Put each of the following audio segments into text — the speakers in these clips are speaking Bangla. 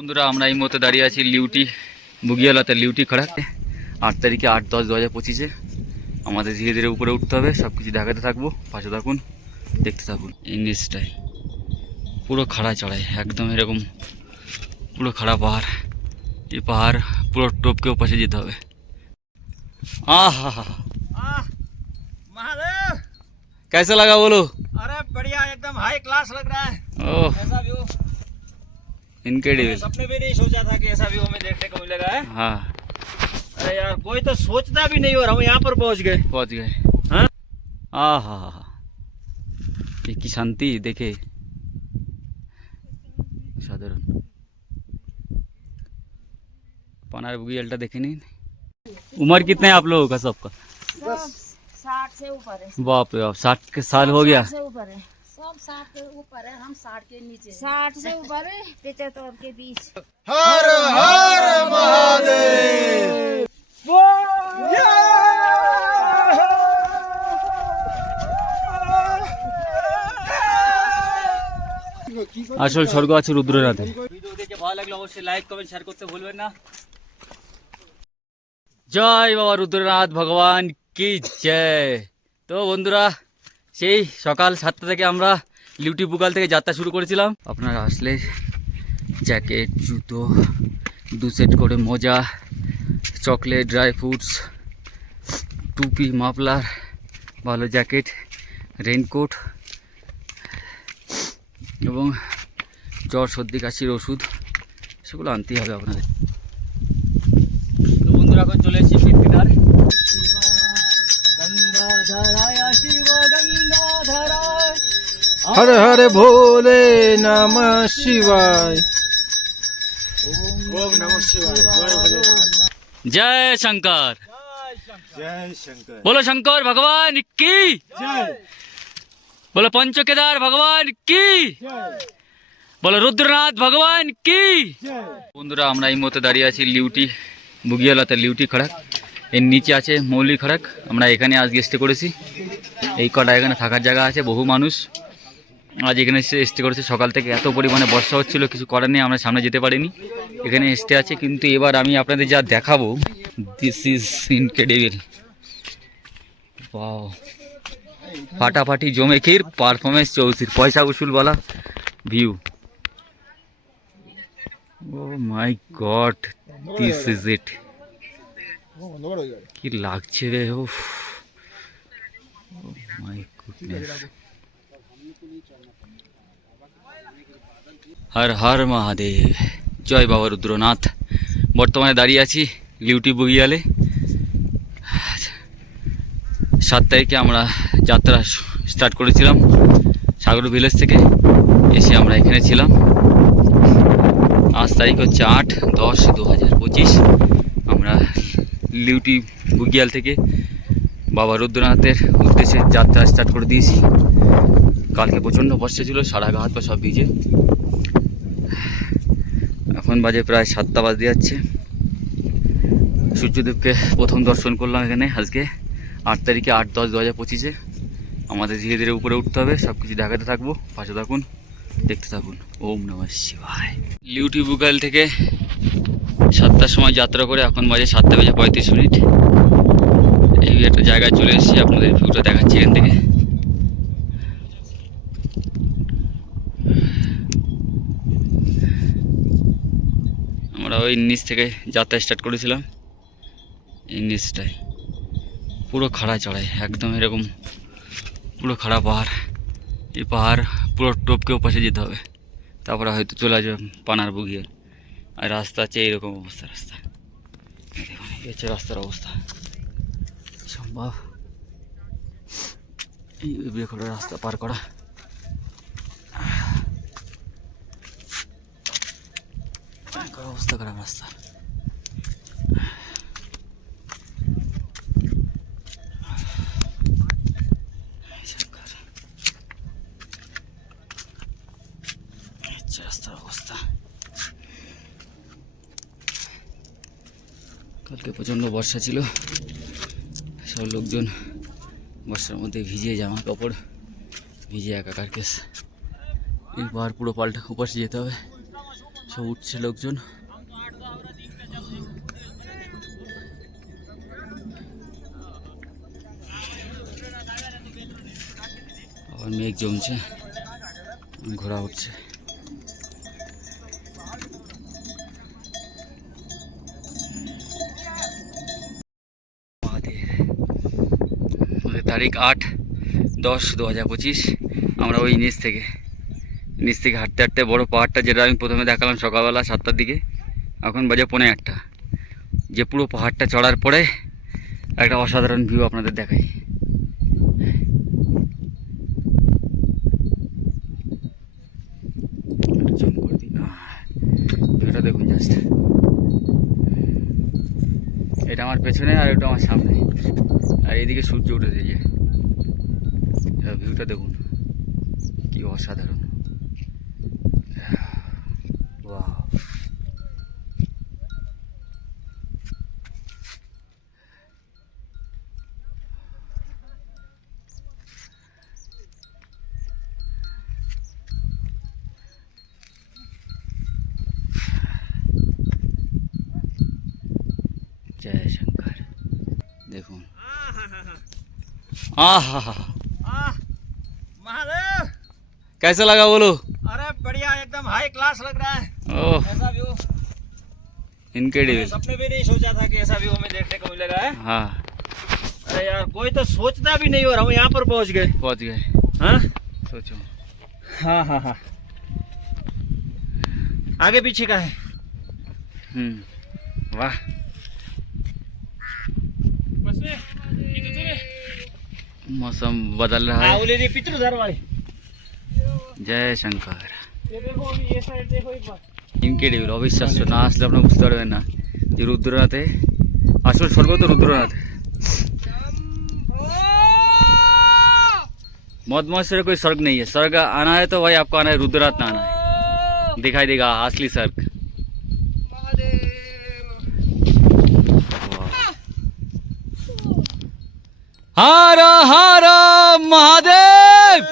বন্ধুরা আমরা এই মুহূর্তে দাঁড়িয়ে আছি লিউটি বুগিয়ালাতে লিউটি খড়াক 8 তারিখে 8-10-2025-এ আমাদের ধীরে ধীরে উপরে উঠতে হবে। সব কিছু দেখাতে থাকবো, পাশে থাকুন, দেখতে থাকুন। ইংলিশটাই পুরো খাড়া চড়াই, একদম এরকম পুরো খাড়া পাহাড়। এই পাহাড় পুরো টপকেও পাশে যেতে হবে। महादेव कैसा लगा बोलो? अरे बढ़िया, एकदम हाई क्लास लग रहा है। ओह ऐसा व्यू इनक्रेडिबल। सपने भी नहीं सोचा था कि ऐसा व्यू हमें देखने को मिलेगा है। हाँ अरे यार कोई तो सोचता भी नहीं, और हम यहाँ पर पहुँच गए। पहुंच गए। हाँ आहा की शांति देखे, साधारण पानार बुगियालटा देखे नहीं। उम्र कितने है आप लोगों का सबका? 60 से ऊपर है। बाप रे बाप, 60 के साल हो गया। 60 से ऊपर है, सब 60 के ऊपर है, हम 60 के नीचे 60 से ऊपर है, 75 के बीच। हर हर महादेव। আসল স্বর্গ আছে রুদ্রনাথে। ভিডিও দেখে ভালো লাগলে অবশ্যই লাইক কমেন্ট শেয়ার করতে ভুলবেন না। জয় বাবা রুদ্রনাথ ভগবান কি জয়। তো বন্ধুরা সেই সকাল 7টা থেকে আমরা লিউটি বুগাল থেকে যাত্রা শুরু করেছিলাম। আপনারা আসলে জ্যাকেট, জুতো, 2 সেট করে মোজা, চকলেট, ড্রাই ফ্রুটস, টুপি, মাফলার, ভালো জ্যাকেট, রেইনকোট এবং জ্বর সর্দি কাশির ওষুধ সেগুলো আনতেই হবে আপনাদের। তো বন্ধুরা এখন চলে এসেছি পিতৃধার। हर हर भोले नमः शिवाय। ओम नमः शिवाय। जय भोलेनाथ। जय शंकर, जय शंकर। बोलो शंकर भगवान की जय बोलो पंच केदार भगवान की जय बोलो रुद्रनाथ भगवान की। जय। বন্ধুরা আমরা এই মুহূর্তে দাঁড়িয়ে আছি লিউটি বুগিয়ালাতে লিউটি খড়াক। এর নিচে আছে মৌলি খড়াক। আমরা এখানে আজকে স্টে করেছি। এই কটা এখানে থাকার জায়গা আছে, বহু মানুষ আজ এখানে স্টে করেছে। সকাল থেকে এত পরিমাণে বর্ষা হচ্ছিল, কিছু করার নেই, আমরা সামনে যেতে পারিনি, এখানে স্টে আছে। কিন্তু এবার আমি আপনাদের যা দেখাবো, দিস ইজ ইনক্রেডিবল। ওয়াও, ফাটাফাটি জমেখির পারফরমেন্স চৌচির পয়সা উসুল বলা view. Oh my god, this is it. কি লাগছে রে, উফ মাই গুডনেস। হর হর মহাদেব, জয় বাবা রুদ্রনাথ। বর্তমানে দাঁড়িয়ে আছি লিউটি বুগিয়ালে। 7 তারিখে আমরা যাত্রা স্টার্ট করেছিলাম সাগর ভিলেজ থেকে। এসে আমরা এখানে ছিলাম। আজ তারিখ হচ্ছে 8-10-2025। আমরা লিউটি বুগিয়াল থেকে বাবা রুদ্রনাথের উদ্দেশ্যে যাত্রা স্টার্ট করে দিয়েছি। কালকে প্রচণ্ড বর্ষা ছিল, সারা গা হাত পা সব ভিজে। এখন বাজে প্রায় 7টা বাজতে যাচ্ছে। সূর্যদেবকে প্রথম দর্শন করলাম এখানে আজকে 8 তারিখে 8-10-2025-এ। আমাদের ধীরে ধীরে উপরে উঠতে হবে। সব কিছু দেখাতে থাকবো, পাশে থাকুন, দেখতে থাকুন। ওম নমঃ শিবায়। লিউটি বুগাল থেকে 7টার সময় যাত্রা করে এখন বাজে 7:35। এই একটা জায়গায় চলে এসেছি, আপনাদের ভিউটা দেখাচ্ছি এখান থেকে। আমরা ওই নিচ থেকে যাত্রা স্টার্ট করেছিলাম। এই নিচটায় পুরো খাড়া চড়াই, একদম এরকম পুরো খাড়া পাহাড়। এই পাহাড় পুরো টপকেও পাশে যেতে হবে, তারপরে হয়তো চলে আসবে পানার বুগিয়াল। আর রাস্তা আছে এইরকম অবস্থা। রাস্তা দেখুন, এই হচ্ছে রাস্তার অবস্থা। সম্ভব এই ব্রেক হলো রাস্তা পার করা। অবস্থা খারাপ রাস্তা। রাস্তার অবস্থা কালকে প্রচণ্ড বর্ষা ছিল, সব লোকজন বর্ষার মধ্যে ভিজে, জামা কাপড় ভিজে একাকার কেস। এই পাহাড় পুরো পাল্টা উপাসে যেতে হবে। সব উঠছে লোকজন। আবার মেঘ জমছে, ঘোড়া উঠছে। তারিখ 8-10-2025। আমরা ওই নিচ থেকে হাঁটতে হাঁটতে বড় পাহাড়টা, যেটা আমি প্রথমে দেখালাম সকালবেলা 7টার দিকে, এখন বাজে 8:45, যে পুরো পাহাড়টা চড়ার পরে একটা অসাধারণ ভিউ আপনাদের দেখাই। ভিউটা দেখুন জাস্ট, এটা আমার পেছনে আর এটা আমার সামনে, আর এদিকে সূর্য উঠেছে। যে ভিউটা দেখুন কি অসাধারণ। ওয়াও, जय शंकर। देखूं महादेव, कैसा लगा बोलो? अरे बढ़िया, एकदम हाई क्लास लग रहा है। ओह, ऐसा व्यू इनक्रेडिबल। सपने भी नहीं सोचा था कि ऐसा व्यू हमें देखने को मिलेगा है। हाँ, अरे यार, कोई तो सोचता भी नहीं और हम यहाँ पर पहुँच गए। पहुंच गए। हाँ सोचो। हाँ हाँ हाँ, आगे पीछे का है। वाह, मौसम बदल रहा है। जय शंकर। ইনক্রেডিবল, অবিশ্বাস্য। না আসলে আপনারা বুঝতে পারবেন না যে রুদ্রনাথে আসল স্বর্গ তো রুদ্রনাথ। मौत मौत कोई स्वर्ग नहीं है। स्वर्ग आना है तो भाई आपको आना है, रुद्रनाथ में आना है, दिखाई देगा असली स्वर्ग। हर हर महादेव।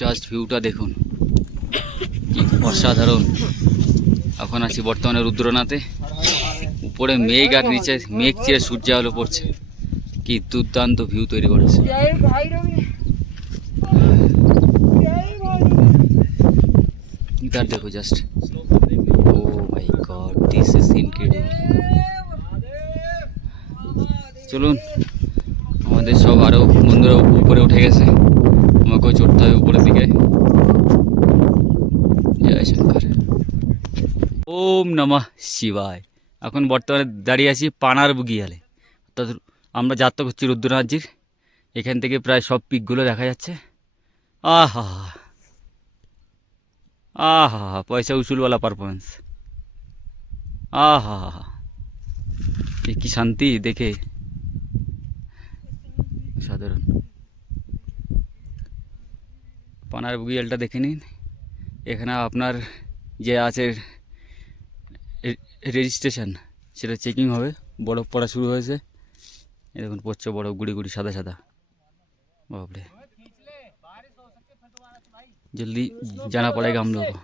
জাস্ট ভিউটা দেখুন কি অসাধারণ। এখন আছি বর্তমানে রুদ্রনাথে, উপরে মেঘ আর নিচে মেঘ চিরে সূর্য আলো পড়ছে। কি দুর্দান্ত ভিউ তৈরি করেছে। इधर देखो just, oh my God, this is incredible. চলুন, আমাদের সব আরো বন্ধুরা উপরে উঠে গেছে, আমাকেও চড়তে হবে উপরের দিকে। জয় শঙ্কর, ওম নমঃ শিবায়। এখন বর্তমানে দাঁড়িয়ে আছি পানার বুগিয়ালে, অর্থাৎ আমরা যাত্রা করছি রুদ্রনাথজির। এখান থেকে প্রায় সব পিকগুলো দেখা যাচ্ছে। আহা আহা, পয়সা উসুলওয়ালা পারফরমেন্স। আহা, কি শান্তি দেখে, সাধারণ। পানার বুগিয়ালটা দেখে নিন। এখানে আপনার যে আছে রেজিস্ট্রেশন, সেটা চেকিং হবে। বরফ পড়া শুরু হয়েছে, এই দেখুন পড়ছে বরফ, গুড়ি গুড়ি সাদা সাদা। বাপরে, जल्दी जाना पड़ेगा हम लोग को।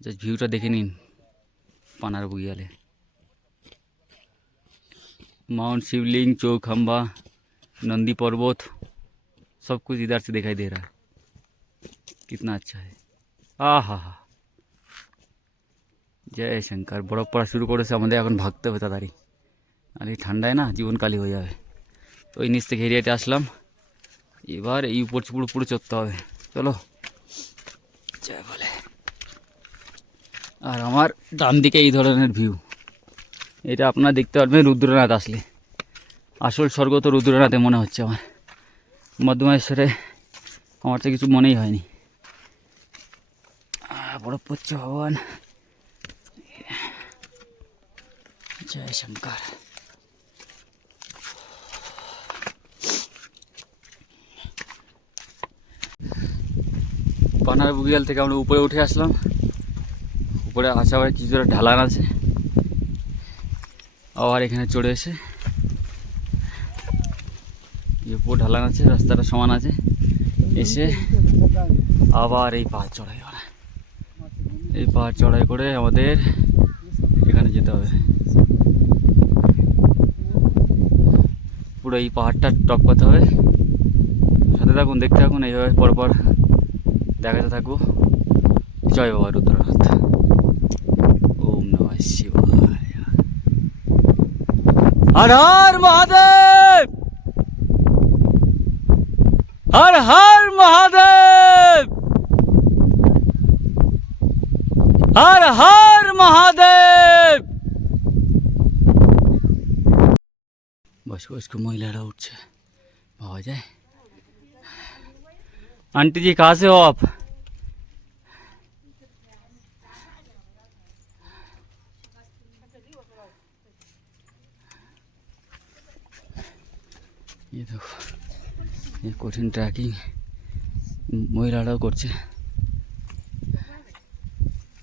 जस्ट व्यूटा देखे नहीं पानार बुगियाले। माउंट शिवलिंग, चौखंबा, नंदी पर्वत, सब कुछ इधर से दिखाई दे रहा है। कितना अच्छा है। आहा, जय शंकर। बरफ पड़ा शुरू করেছে, আমাদের এখন ভাগতে হবে তাড়াতাড়ি, আর এই ঠান্ডায় না জীবনকালী হয়ে যাবে। তো এই নিচ থেকে এরিয়াতে আসলাম, এবার এই উপর পুরো পুরো চড়তে হবে। চলো, জয় বলে। আর আমার ডান দিকে এই ধরনের ভিউ, এটা আপনারা দেখতে পারবেন রুদ্রনাথ আসলে। আসল স্বর্গ তো রুদ্রনাথে মনে হচ্ছে আমার। মধ্যমেশ্বরে আমার তো কিছু মনেই হয়নি। বরফ পড়ছে ভগবান। জয় শঙ্কর। পানার বুগিয়াল থেকে আমরা উপরে উঠে আসলাম। উপরে আসার কিছুটা ঢালান আছে, আবার এখানে চড়ে এসে যে পুরো ঢালান আছে, রাস্তাটা সমান আছে, এসে আবার এই পাহাড় চড়াই করা, এই পাহাড় চড়াই করে আমাদের এখানে যেতে হবে। পুরো এই পাহাড়টা টপ করতে হবে। সাথে থাকুন, দেখতে থাকুন, এইভাবে পরপর দেখাতে থাকবো। জয় বাবা রুদ্রনাথ, ওম নমঃ শিবায়, হর হর মহাদেব, হর হর মহাদেব, হর হর মহাদেব। বয়স্ক বয়স্ক মহিলারা উঠছে, পাওয়া যায়। आंटी जी कहाँ से हो आप? ये देखो, ये कठिन ट्रैकिंग महिलाराও করছে।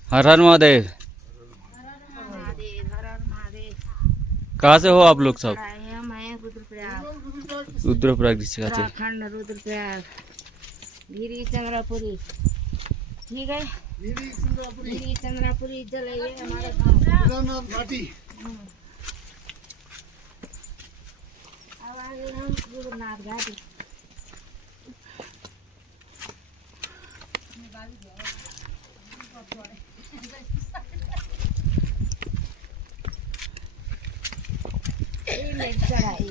हर हर महादेव। महादेव, हर हर महादेव। कहाँ से हो आप लोग सब? हम हैं रुद्रप्रयाग, रुद्रप्रयाग डिस्ट्रिक्ट আছে। उत्तराखंड रुद्रप्रयाग, गिरी चंद्रापुरी। ठीक है, गिरी चंद्रापुरी चले ये हमारे गाँव। अब आगे हम गुरुनाथ घाटी। ये मेरी चढ़ाई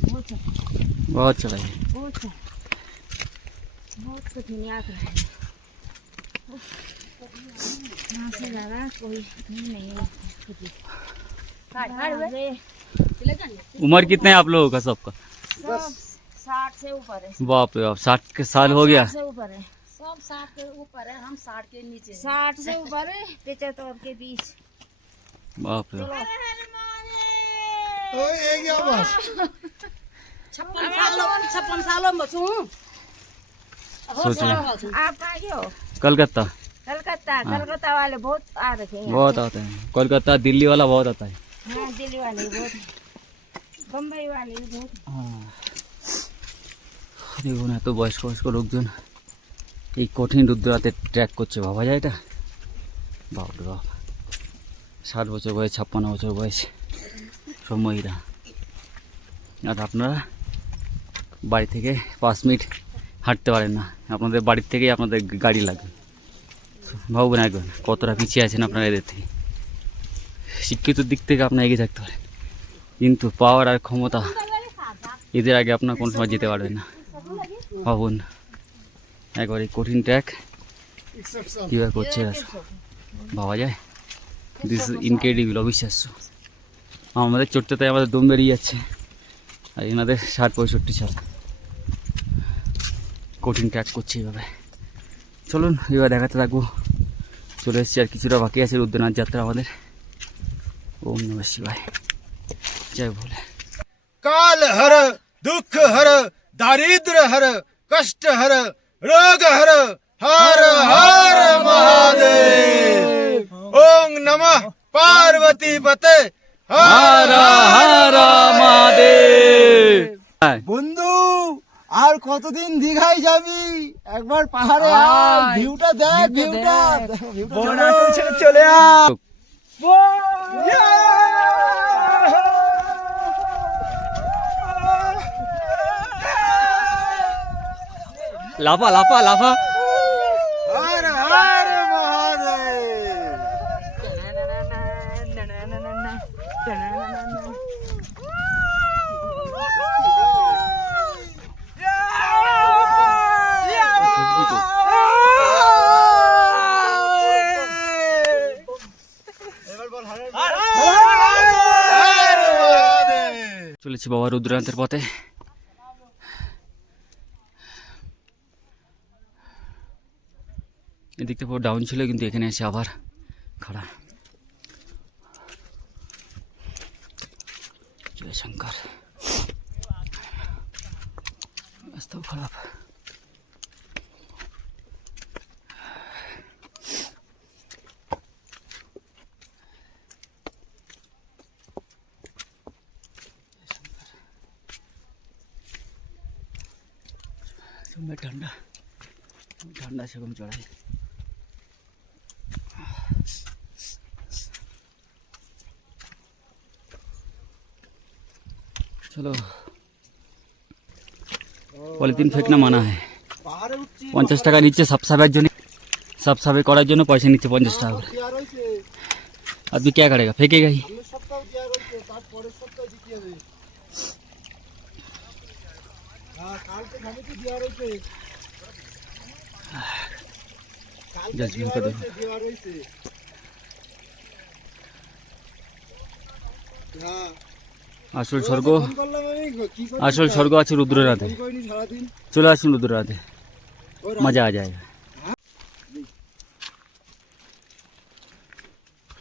बहुत चढ़ाई, बहुत कठिन यात्रा है। यहाँ से लगा कोई नहीं है। उम्र कितने है आप लोगों का सबका? सब 60 से ऊपर है। बाप रे बाप, 60 के साल हो गया। 60 से ऊपर है, सब 60 के ऊपर है, हम 60 के नीचे 60 से ऊपर है, 75 के बीच। बाप रे बाप, 56 सालों में छू। सोचो। आप आए हो कलकत्ता कलकत्ता, कलकत्ता वाले बहुत आ रखे हैं। बहुत आते हैं, कोलकाता दिल्ली वाला बहुत आता है। हाँ, दिल्ली वाले भी बहुत, बम्बई वाले भी बहुत। দেখুন এত বয়স্ক বয়স্ক লোকজন এই কঠিন রুদ্ররাতে ট্র্যাক করছে, ভাবা যায় এটা? বাপ রে বাপ, 60 বছর বয়স, 56 বছর বয়স সব মহিলা। আর আপনারা বাড়ি থেকে 5 মিনিট হাঁটতে পারেন না, আপনাদের বাড়ির থেকেই আপনাদের গাড়ি লাগবে। ভাববেন একবার কতটা পিছিয়ে আছেন আপনারা এদের থেকে। শিক্ষিত দিক থেকে আপনার এগিয়ে থাকতে পারেন, কিন্তু পাওয়ার আর ক্ষমতা এদের আগে আপনার কোনো সময় যেতে পারবেন না। ভাবুন একবার এই কঠিন ট্র্যাক কীভাবে করছে এরা সব, ভাবা যায়? দিস ইজ ইনক্রেডিবল, অবিশ্বাস্য। আমাদের চড়তে তাই আমাদের দম বেরিয়ে যাচ্ছে, আর এনাদের 60-65 সাল কঠিন ট্র্যাক করছে এইভাবে। চলুন এবার দেখাতে থাকবো। চলে এসেছি, আর কিছুটা বাকি আছে রুদ্রনাথ যাত্রা আমাদের। ওম নমঃ শিবায়, জয় ভোলে। काल हर दुख हर दारिद्र हर कष्ट हर रोग हर हर हर महादेव। ओम नमः पार्वती पते हर हर महादेव। বন্ধু আর কতদিন দীঘায় যাবি? একবার পাহাড়ে আয়, ভিউটা দেখ, ভিউটা ছেড়ে চলে আয়। লাফা লাফা লাফা। हर हर महादेव। চলেছি বাবা রুদ্রনাথের পথে। এদিকটা পুরো ডাউন ছিল, কিন্তু এখানে এসে আবার খাড়া। জয় শঙ্কর, রাস্তাও খারাপ। ঠান্ডা ঠান্ডা সেরকম চড়াই। চলো পলিথিন फेंकना माना है। পাহাড়ে উঠছি 50 টাকা নিচ্ছে সাবসাবের জন্য, সাবসাবে করার জন্য পয়সা নিচ্ছে 50 টাকা করে। দেওয়া রয়েছে, আদমি क्या करेगा, फेंकेगा ही। সামনের সপ্তাহ দেওয়া রয়েছে, তারপরের সপ্তাহে দিতে হবে। হ্যাঁ কালকে ঘামিতে দেওয়া রয়েছে, কালকে Just দেওয়া look at রয়েছে, দেওয়া রয়েছে। হ্যাঁ আসল স্বর্গ, ফোন করলাম আমি, কি করছিস? আসল স্বর্গ আছে রুদ্রনাথে। ফোন করিনি সারাদিন। চলে আসুন রুদ্রনাথে, ওই मजा आ जाएगा।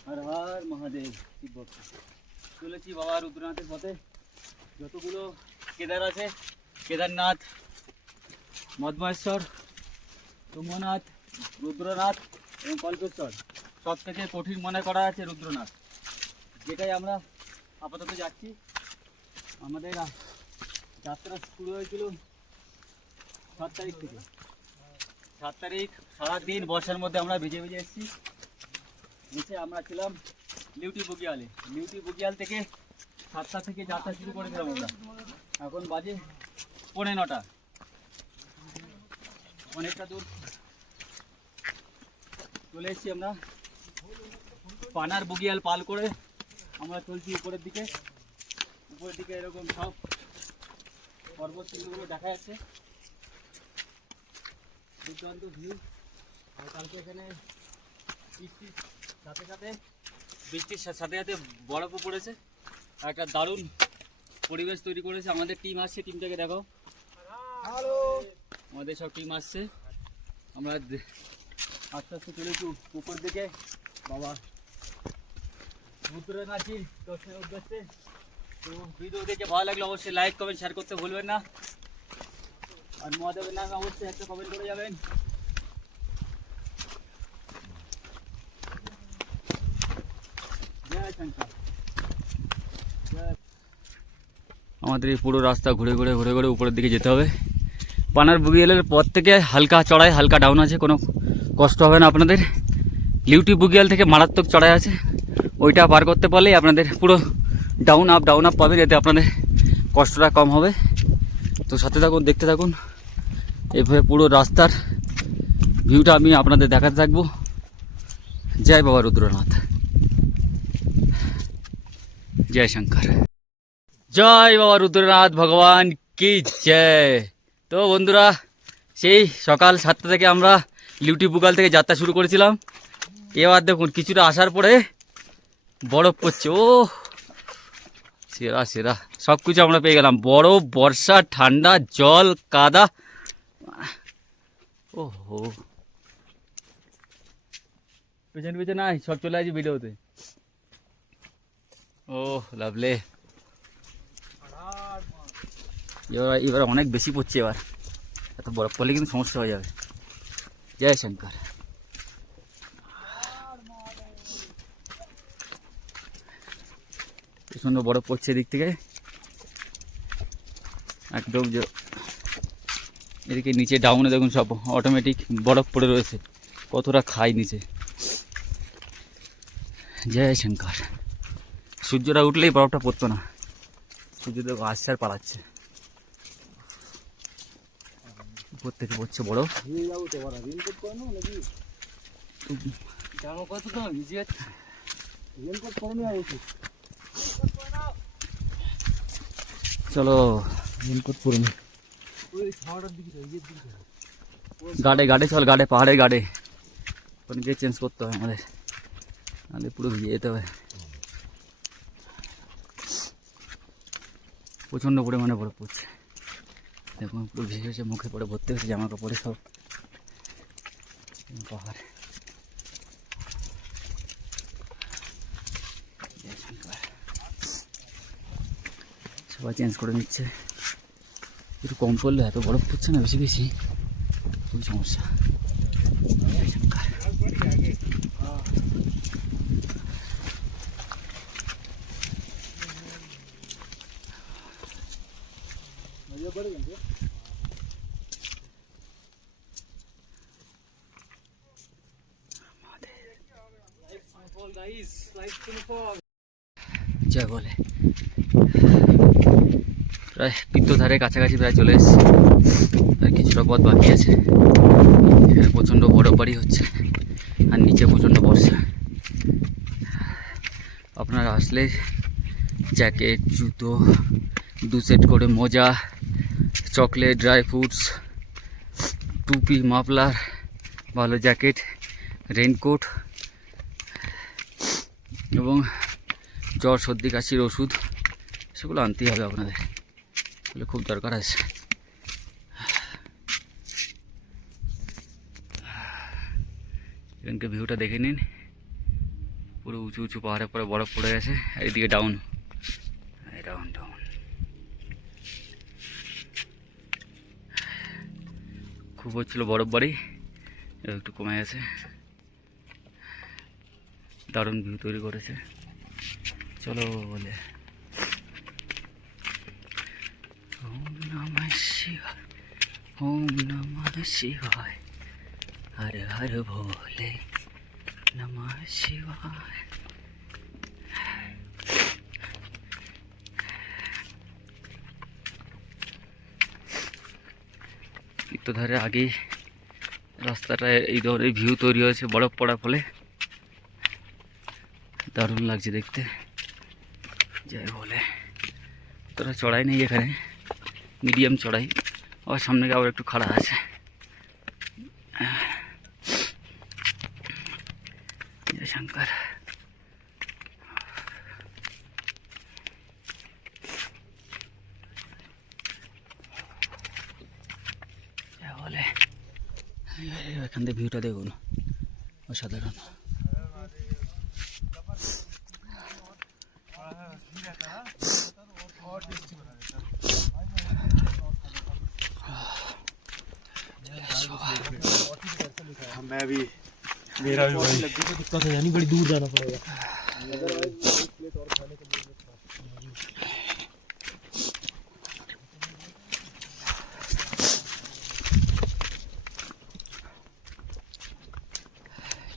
हर हर महादेव। চলেছি বাবা রুদ্রনাথের পথে। যতগুলো কেদার আছে, কেদারনাথ, মদমহেশ্বর, তুঙ্গনাথ, রুদ্রনাথ এবং কল্পেশ্বর, সব থেকে কঠিন মনে করা আছে রুদ্রনাথ, যেটাই আমরা আপাতত যাচ্ছি। আমাদের যাত্রা শুরু হয়েছিল 7 তারিখ থেকে। 7 তারিখ সারাদিন বর্ষার মধ্যে আমরা ভিজে ভিজে এসেছি। নিচে আমরা ছিলাম লিউটি বুগিয়ালে। লিউটি বুগিয়াল থেকে 7টা থেকে যাত্রা শুরু করেছিলাম আমরা। এখন বাজে 9:45। অনেকটা দূর চলে এসেছি আমরা। পানার বুগিয়াল পাল করে আমরা চলছি উপরের দিকে। উপরের দিকে এরকম সব পর্বত শৃঙ্গগুলো দেখা যাচ্ছে, দুর্দান্ত ভিউ। আর কালকে এখানে বৃষ্টির সাথে সাথে বরফও পড়েছে। আর একটা দারুণ পরিবেশ তৈরি করেছে। আমাদের টিম আসছে, টিমটাকে দেখো, হ্যালো, আমাদের সব টিম আসছে। আমরা আস্তে আস্তে চলেছি উপর দিকে বাবা রুদ্রনাথজির দর্শনের উদ্দেশ্যে। তো ভিডিও দেখে ভালো লাগলে অবশ্যই লাইক কমেন্ট শেয়ার করতে ভুলবেন না। আর মহাদেবের নামে অবশ্যই একটা কমেন্ট করে যাবেন। আমাদের এই পুরো রাস্তা ঘুরে ঘুরে ঘুরে ঘুরে উপরের দিকে যেতে হবে। পানার বুগিয়ালের পর থেকে হালকা চড়াই, হালকা ডাউন আছে, কোনো কষ্ট হবে না আপনাদের। লিউটি বুগিয়াল থেকে মারাত্মক চড়াই আছে, ওইটা পার করতে পারলেই আপনাদের পুরো ডাউন আপ পাবেন, এতে আপনাদের কষ্টটা কম হবে। তো সাথে থাকুন, দেখতে থাকুন। এইভাবে পুরো রাস্তার ভিউটা আমি আপনাদের দেখাতে থাকবো। জয় বাবা রুদ্রনাথ, জয় শঙ্কর, জয় বাবা রুদ্রনাথ ভগবান কি জয়। তো বন্ধুরা, সেই সকাল 7টা থেকে আমরা লিউটি বুগিয়াল থেকে যাত্রা শুরু করেছিলাম। এবার দেখুন কিছুটা আসার পরে বরফ পড়ছে। ও সেরা সেরা সব কিছু আমরা পেয়ে গেলাম, বরফ, বর্ষা, ঠান্ডা, জল, কাদা। ও হো, পেছনে পেছনে নাই, সব চলে আসি ভিডিওতে। ও লাভলে, এবার অনেক বেশি পড়ছে। এবার এত বরফ পড়লে কিন্তু সমস্যা হয়ে যাবে। জয় শঙ্কর। প্রচণ্ড বরফ পড়ছে এদিক থেকে একদম। এদিকে নিচে ডাউনে দেখুন সব অটোমেটিক বরফ পড়ে রয়েছে, কতটা খাই নিচে। জয় শঙ্কর। সূর্যটা উঠলেই বরফটা পড়তো না, সূর্য দেখো আসছে আর পালাচ্ছে। উপর থেকে পড়ছে বরফ। জামা কত তো ভিজে যাচ্ছে, রেনকোট পরে নেওয়া উচিত। চলো রেনকোট পরে নি, গাড়ে চল, গাড়ে, পাহাড়ের গাড়ে ওখানে গিয়ে চেঞ্জ করতে হবে আমাদের, নাহলে পুরো ভিজে যেতে হবে। প্রচণ্ড পরিমাণে বরফ পড়ছে, দেখুন পুরো ভিজে ভেসে মুখে পড়ে ভর্তি হয়েছে জামা কাপড়ে সব। পাহাড় সবাই চেঞ্জ করে নিচ্ছে। একটু কম পড়লে, এত বরফ পড়ছে না বেশি বেশি, খুবই সমস্যা। জয় বলে। প্রায় পিত্তধারে কাছাকাছি প্রায় চলে এসেছি, আর কিছুটা পথ বাকি আছে। এখানে প্রচণ্ড বরফবারি হচ্ছে আর নিচে প্রচণ্ড বর্ষা। আপনারা আসলে জ্যাকেট, জুতো, 2 সেট করে মোজা, চকলেট, ড্রাই ফ্রুটস, টুপি, মাফলার, ভালো জ্যাকেট, রেইনকোট এবং জ্বর, সর্দি, কাশির ওষুধ সেগুলো আনতেই হবে আপনাদের, এগুলো খুব দরকার আছে। এখানকার ভিউটা দেখে নিন, পুরো উঁচু উঁচু পাহাড়ের পরে বরফ পড়ে গেছে, আর এদিকে ডাউন ডাউন ডাউন। খুব হচ্ছিল বরফবারি, এবার একটু কমে গেছে। দারুণ ভিউ তৈরি করেছে। চলো বলে ওম নমঃ শিবায়, ওম নমঃ শিবায়, হর হর ভোলে নমঃ শিবায়। তীর্থধারে আগেই রাস্তাটা এই ধরনের ভিউ তৈরি হয়েছে বরফ পড়ার ফলে, দারুণ লাগছে দেখতে। যাই বলে তোরা চড়াই নেই এখানে, মিডিয়াম চড়াই, আর সামনে আবার একটু খাড়া আছে। জয় শঙ্কর। যাই বলে এখান থেকে ভিউটা দেখুন, অসাধারণ। मैं भी, मेरा भी भाई दिक्कत है, यानी बड़ी दूर जाना पड़ेगा।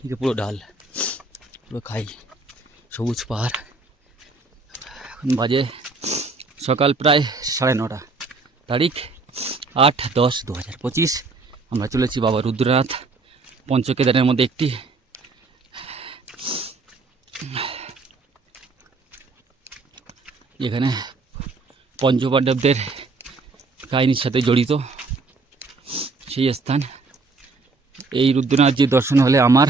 ये পুরো ডাল, পুরো খাই, সবুজ পাহাড়। এখন বাজে সকাল প্রায় 9:30, তারিখ 8/10/2025। আমরা চলেছি বাবা রুদ্রনাথ পঞ্চকেদারের মধ্যে একটি। এখানে পঞ্চপাণ্ডবদের কাহিনীর সাথে জড়িত সেই স্থান। এই রুদ্রনাথজির দর্শন হলে আমার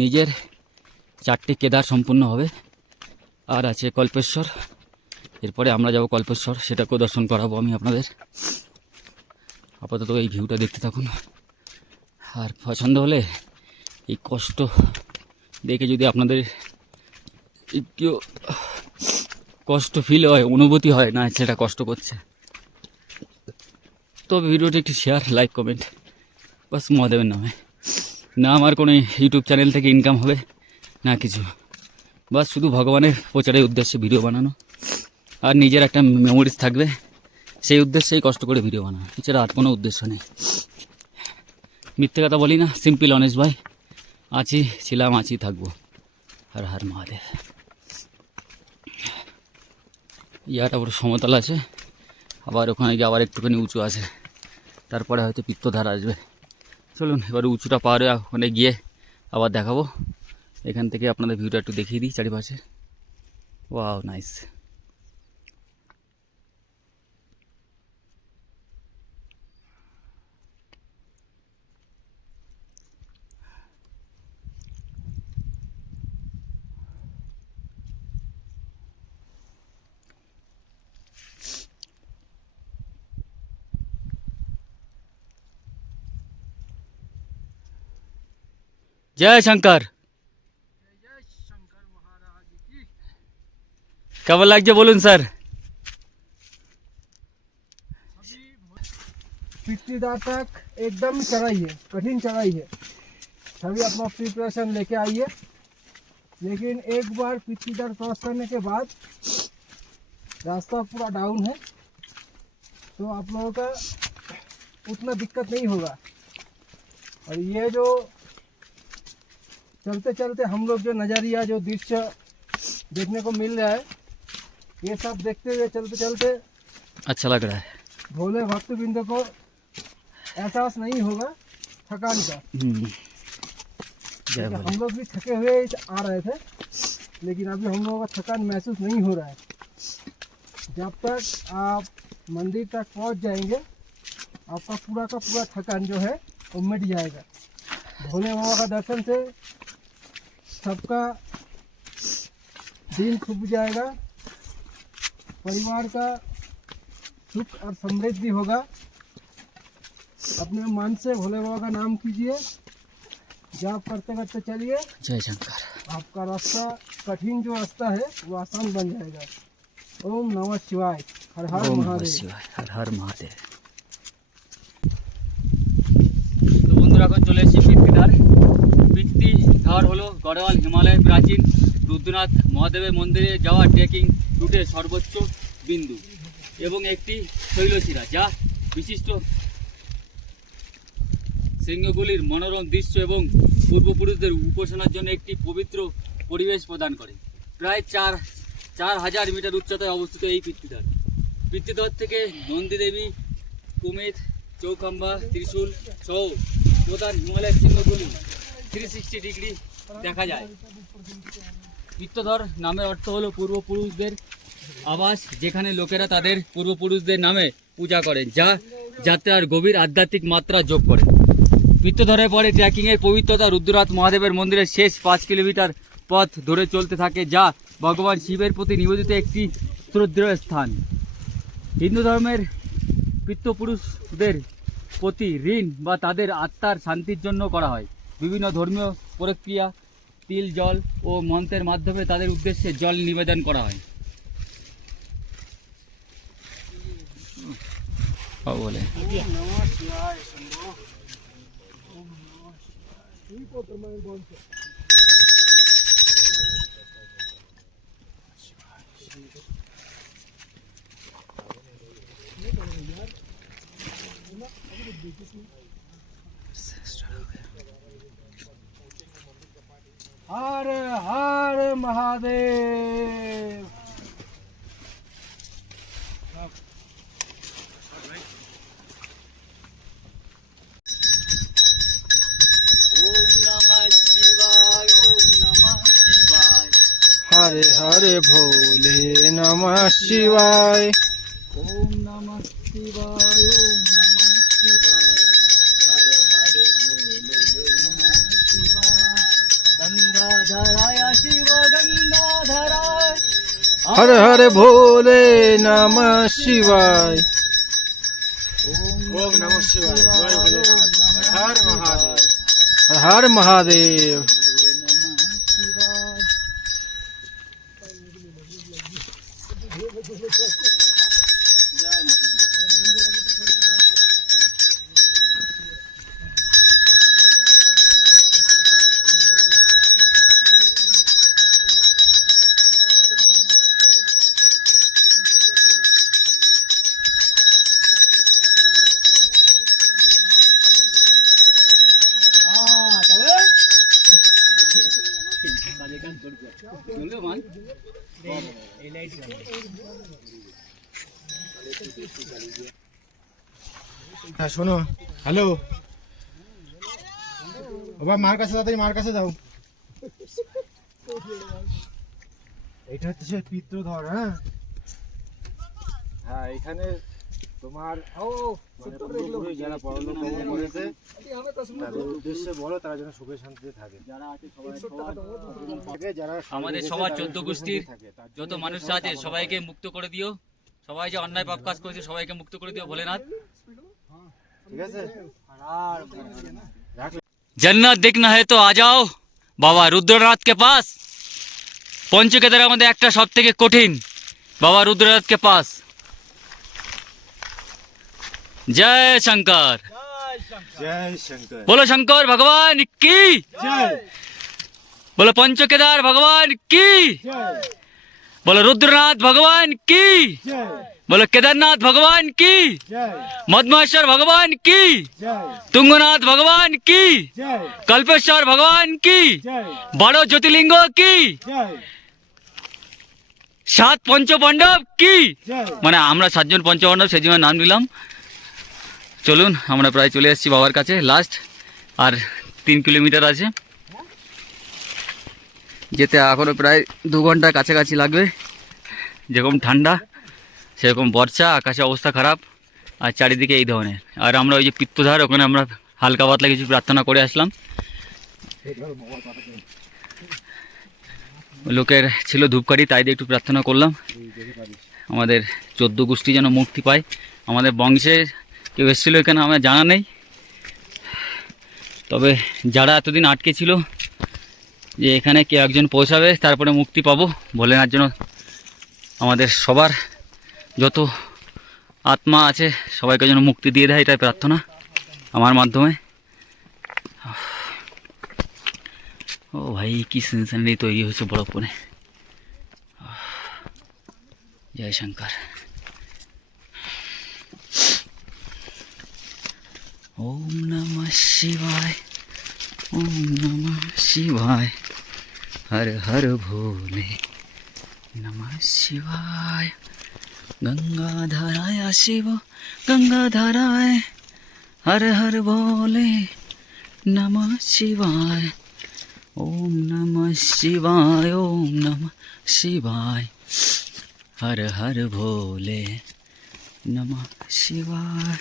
নিজের 4টে কেদার সম্পূর্ণ হবে। আর আছে কল্পেশ্বর, এরপরে আমরা যাব কল্পেশ্বর, সেটাকেও দর্শন করাবো আমি আপনাদের। আপাতত এই ভিউটা দেখতে থাকুন, আর পছন্দ হলে এই কষ্ট দেখে যদি আপনাদের একটু কষ্ট ফিল হয়, অনুভূতি হয় না সেটা কষ্ট করছে, তো ভিডিওটি একটি শেয়ার, লাইক, কমেন্ট, বাস মহাদেবের নামে। না আমার কোনো ইউটিউব চ্যানেল থেকে ইনকাম হবে না কিছু, বাস শুধু ভগবানের প্রচারের উদ্দেশ্যে ভিডিও বানানো, আর নিজের একটা মেমোরিজ থাকবে সেই উদ্দেশ্যেই কষ্ট করে ভিডিও বানানো, এছাড়া আর কোনো উদ্দেশ্য নেই। মিথ্যে কথা বলি না, সিম্পল অনেস্ট ভাই, আছি, ছিলাম, আছি, থাকবো। হর হর মহাদেব। ইয়াটা পুরো সমতল আছে, আবার ওখানে গিয়ে আবার একটুখানি উঁচু আছে, তারপরে হয়তো পিত্তধার আসবে। চলুন এবার উঁচুটা পার হয়ে ওখানে গিয়ে আবার দেখাবো। এখান থেকে আপনাদের ভিউটা একটু দেখিয়ে দিই চারিপাশে। Wow nice. जय शंकर। কেমন লাগছে বলুন স্যার? पिट्टीदार तक एकदम चढ़ाई है, कठिन चढ़ाई है। सभी अपना प्रिपरेशन लेके आइए, लेकिन एक बार पिट्टीदार क्रॉस करने के बाद रास्ता पूरा डाउन है, तो आप लोगों का उतना दिक्कत नहीं होगा। और ये जो चलते चलते हम लोग जो नज़रिया जो दृश्य देखने को मिल रहा है, ये सब देखते हुए चलते चलते अच्छा लग रहा है। भोले भक्तबिंद को एहसास नहीं होगा थकान का। जय भोले। हम लोग भी थके हुए आ रहे थे, लेकिन अभी हम लोगों को थकान महसूस नहीं हो रहा है। जब तक आप मंदिर तक पहुंच जाएंगे, आपका पूरा का पूरा थकान जो है वो मिट जाएगा। भोले बाबा का दर्शन से सबका दिन शुभ जाएगा, परिवार का सुख और समृद्धि होगा। अपने मन से भोले बाबा का नाम कीजिए, जाप करते करते चलिए, जय शंकर। आपका रास्ता कठिन जो रास्ता है वो आसान बन जाएगा। ओम नमः शिवाय, हर हर ओम नमः महादेव। শিবায়, হর হর মহাদেব। তো বন্ধুরা এখন চলে এসেছি পিতৃধার। পিতৃধার হলো গড়ওয়াল হিমালয়ের প্রাচীন রুদ্রনাথ মহাদেবের মন্দিরে যাওয়া ট্রেকিং রুটের সর্বোচ্চ বিন্দু এবং একটি শৈলশিরা, যা বিশিষ্ট শৃঙ্গগুলির মনোরম দৃশ্য এবং পূর্বপুরুষদের উপাসনার জন্য একটি পবিত্র পরিবেশ প্রদান করে। প্রায় 4,000 মিটার উচ্চতায় অবস্থিত এই পিতৃধার। পিতৃধার থেকে নন্দীদেবী, কুমেত, চৌখাম্বা, ত্রিশূল সহ প্রধান হিমালয়ের শৃঙ্গগুলি 360 ডিগ্রি দেখা যায়। পিতৃধর নামের অর্থ হলো পূর্বপুরুষদের আবাস, যেখানে লোকেরা তাদের পূর্বপুরুষদের নামে পূজা করেন, যা যাত্রার গভীর আধ্যাত্মিক মাত্রা যোগ করে। পিতৃধরের পরে ট্রেকিংয়ের পবিত্রতা রুদ্রনাথ মহাদেবের মন্দিরের শেষ 5 কিলোমিটার পথ ধরে চলতে থাকে, যা ভগবান শিবের প্রতি নিবেদিত একটি শ্রদ্ধেয় স্থান। হিন্দু ধর্মের পিতৃপুরুষদের প্রতি ঋণ বা তাদের আত্মার শান্তির জন্য করা হয় বিভিন্ন ধর্মীয় প্রক্রিয়া। তিল জল ও মন্ত্রের মাধ্যমে তাদের উদ্দেশ্যে জল নিবেদন করা হয়। বলে हर हर महादेव। ओम नमः शिवाय, ओम नमः शिवाय, हरे हरे भोले नमः शिवाय। ओम नमः शिवाय, ओम नमः शिवाय, हर हर भोले नमः शिवाय, गंगाधराय शिव गंगाधराय, हर हर भोले नमः शिवाय। ओम नमः शिवाय, जय भोलेनाथ, हर हर महादेव, हर हर महादेव। नमः शिवाय। जय माता दी। হ্যাঁ শোনো, হ্যালো বাবা, মার কাছে তাড়াতাড়ি মার কাছে যাও। এটা হচ্ছে সে পিতৃধর। হ্যাঁ হ্যাঁ, এখানে তোমার মানে পূর্বপুরুষ যারা পরলোক গমন করেছে তাদের উদ্দেশ্যে বলো, তারা যেন সুখে শান্তিতে থাকে। যারা আছে সবাই যারা আমাদের সবার 14 গোষ্ঠীর যত মানুষ আছে সবাইকে মুক্ত করে দিও। সবাই যে অন্যায় পাপ কাজ করেছে সবাইকে মুক্ত করে দিও ভোলেনাথ। ঠিক আছে। जन्नत देखना है तो आ जाओ बाबा रुद्रनाथ के पास। पंचकेदार मध्य एक सबथेके कठिन बाबा रुद्रनाथ के पास। जय शंकर, जय शंकर, बोलो शंकर भगवान की जय, बोलो पंचकेदार भगवान की, जय, बोलो रुद्रनाथ भगवान की। जय। बोलो केदारनाथ भगवान की, जय मदमाश्वर भगवान की, जय तुंगनाथ भगवान की, जय कल्पेश्वर भगवान की, जय 12 ज्योतिर्लिंगों की, जय 7 पंचपांडव की। जय মানে আমরা 7 জন পঞ্চপাণ্ডব সেই জন্য নাম নিলাম। চলুন আমরা প্রায় চলে এসেছি বাবার কাছে, লাস্ট আর 3 কিলোমিটার আছে যেতে, এখনও প্রায় 2 ঘন্টার কাছাকাছি লাগবে। যেরকম ঠান্ডা সেরকম বর্ষা, আকাশে অবস্থা খারাপ আর চারিদিকে এই ধরনের। আর আমরা ওই যে পিত্তধার ওখানে আমরা হালকা পাতলা কিছু প্রার্থনা করে আসলাম। লোকের ছিল ধূপকাঠি, তাই দিয়ে একটু প্রার্থনা করলাম আমাদের 14 গোষ্ঠী যেন মুক্তি পায়। আমাদের বংশে কেউ এসেছিলো এখানে আমার জানা নেই, তবে যারা এতদিন আটকে ছিল যে এখানে কেউ একজন পৌঁছাবে তারপরে মুক্তি পাবো, ভোলেনাথ জন্য আমাদের সবার যত আত্মা আছে সবাইকে যেন মুক্তি দিয়ে দেয়, এটাই প্রার্থনা আমার মাধ্যমে। ও ভাই কি সিনসানি তৈরি হয়েছে বরফপনে। জয় শঙ্কর। ओम नमः शिवाय, ओम नमः शिवाय, हर हर भोले नमः शिवाय। गंगाधराय शिव गंगाधराय, हर हर भोले नमः शिवाय। ओम नमः शिवाय, ओम नमः शिवाय, हर हर भोले नमः शिवाय।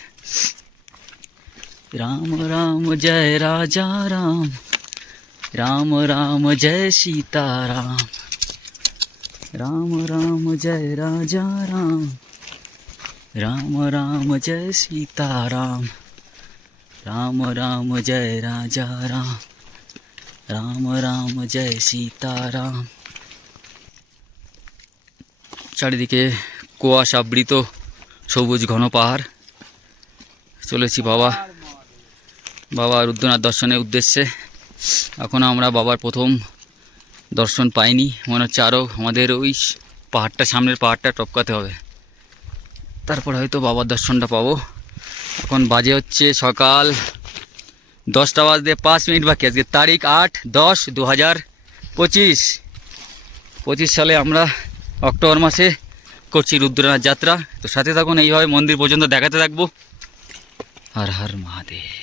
राम राम जय राजा राम, राम राम जय सीताराम, राम राम जय राजा राम, राम राम जय सीताराम, राम राम जय राजा राम, राम राम जय सीताराम। চারিদিকে কুয়াশা আবৃত সবুজ ঘন পাহাড়। চলেছি বাবার রুদ্রনাথ দর্শনের উদ্দেশ্যে। এখনও আমরা বাবার প্রথম দর্শন পাইনি, মনে হচ্ছে আরও আমাদের ওই পাহাড়টা, সামনের পাহাড়টা টপকাতে হবে, তারপর হয়তো বাবার দর্শনটা পাবো। এখন বাজে হচ্ছে সকাল 10টা বাজতে 5 মিনিট বাকি। আজকে তারিখ 8-10-2025 সালে আমরা অক্টোবর মাসে করছি রুদ্রনাথ যাত্রা। তো সাথে থাকুন, এইভাবে মন্দির পর্যন্ত দেখাতে থাকবো। হর হর মহাদেব।